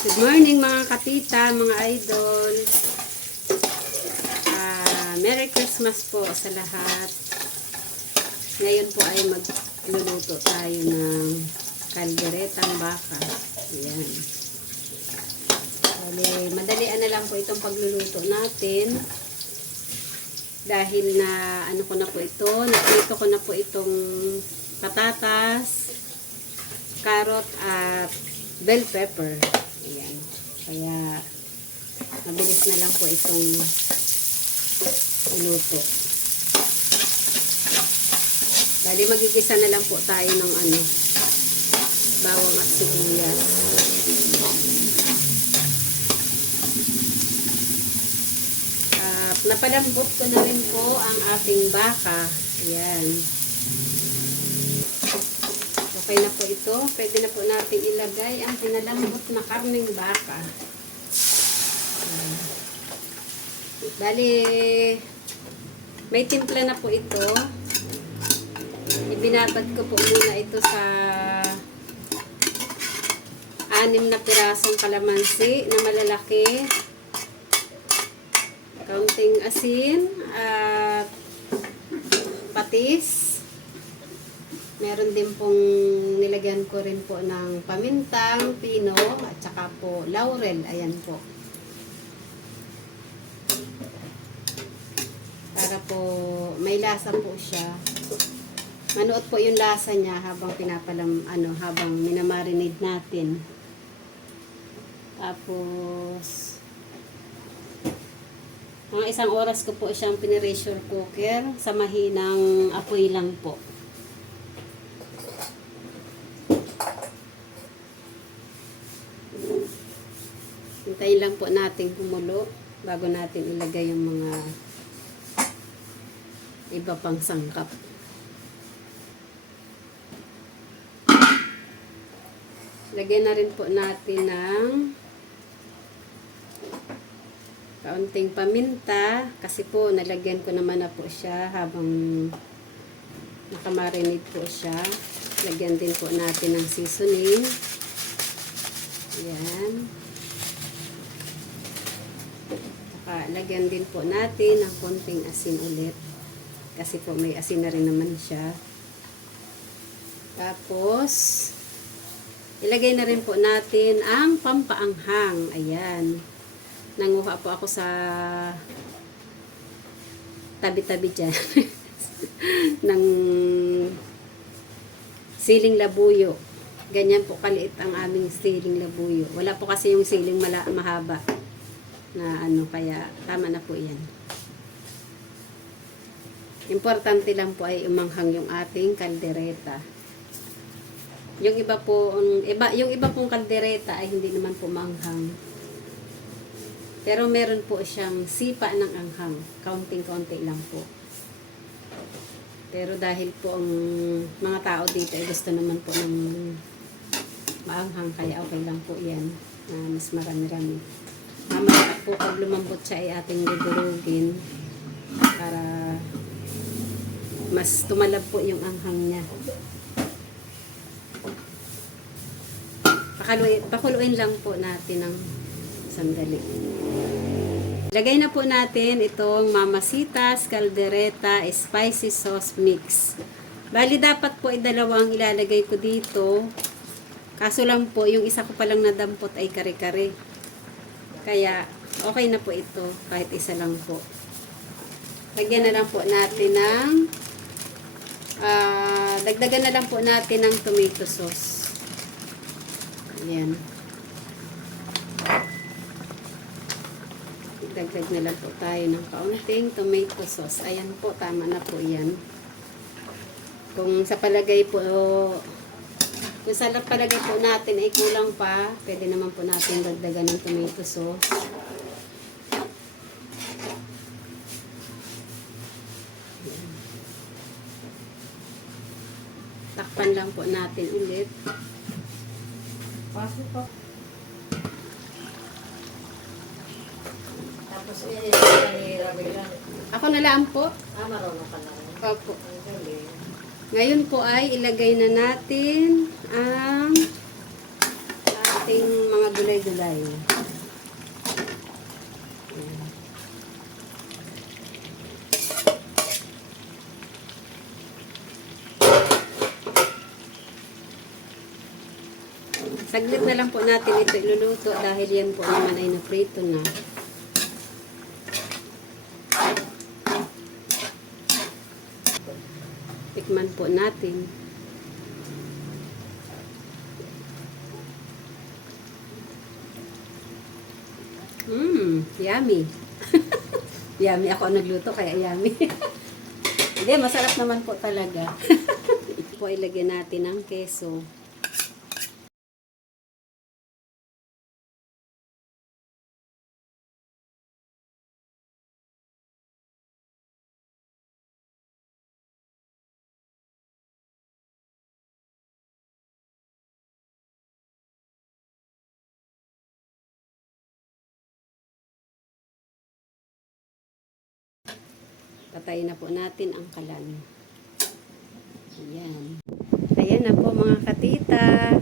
Good morning mga katita, mga idol. Merry Christmas po sa lahat. Ngayon po ay magluluto tayo ng kalderetang baka. Ayan. Madalian na lang po itong pagluluto natin. Dahil na ano ko na po ito, naprito ko na po itong patatas, carrot at bell pepper. Ayan. Kaya mabilis na lang po itong iluto. Bali magigisa na lang po tayo ng bawang at sibuyas. Napalambot ko na rin po ang ating baka. Ayan. Okay na po ito. Pwede na po natin ilagay ang pinalambot na karneng baka. Bali, may timpla na po ito. Ibinabad ko po muna ito sa 6 na pirasong kalamansi na malalaki. Kaunting asin at patis. Meron din pong nilagyan ko rin po ng pamintang, pino, at saka po laurel. Ayan po. Para po may lasa po siya. Manuot po yung lasa niya habang habang minamarinate natin. Tapos mga 1 oras ko po siyang pinipressure cooker sa mahinang apoy lang po. Hintayin lang po natin kumulo bago natin ilagay yung mga iba pang sangkap. Lagyan na rin po natin ng kaunting paminta kasi po nalagyan ko naman na po siya habang nakamarinate po siya. Lagyan din po natin ng seasoning. Ayan. Lagyan din po natin ng konting asin ulit kasi po may asin na rin naman siya. Tapos ilagay na rin po natin ang pampaanghang. Ayan, nanguha po ako sa tabi-tabi dyan ng siling labuyo. Ganyan po kaliit ang aming siling labuyo. Wala po kasi yung siling mahaba na kaya tama na po yan. Importante lang po ay umanghang yung ating kaldereta. Yung iba pong kaldereta ay hindi naman po maanghang. Pero meron po siyang sipa ng anghang. Kaunting-kaunti lang po. Pero dahil po ang mga tao dito ay gusto naman po ng maanghang, kaya okay lang po yan. Mas marami-rami. Mamaya po pag lumambot siya ay ating dudurugin para mas tumalab po yung anghang niya. Pakuluin lang po natin ng sandali. Lagay na po natin itong Mamasitas Caldereta Spicy Sauce Mix. Bali dapat po ay 2 ang ilalagay ko dito. Kaso lang po yung isa ko palang nadampot ay kare-kare. Kaya okay na po ito kahit isa lang po. Lagyan na lang po natin ng dagdagan na lang po natin ng tomato sauce. Ayan. Dagdag na lang po tayo ng kaunting tomato sauce. Ayan po, tama na po yan. Kung sa palagay po natin ay kulang pa, pwede naman po natin dagdagan ng tomato sauce. Ayan. Takpan lang po natin ulit. Pasok pa. Tapos Ako na lang po. marunong ka na. Opo. Ang galing. Ngayon po ay ilagay na natin ang ating mga gulay-gulay. Saglit na lang po natin ito iluluto dahil yan po naman ay naprito na. Tikman po natin. Yummy. Yummy. Ako ang nagluto kaya yummy. Hindi, masarap naman po talaga. Ito po ilagay natin ang keso. Patayin na po natin ang kalan. Ayan. Ayan na po mga katita.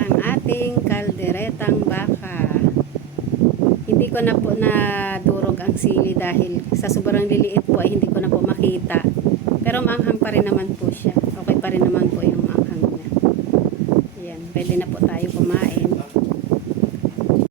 Ang ating kalderetang baka. Hindi ko na po nadurog ang sili dahil sa sobrang liliit po ay hindi ko na po makita. Pero maanghang pa rin naman po siya. Okay pa rin naman po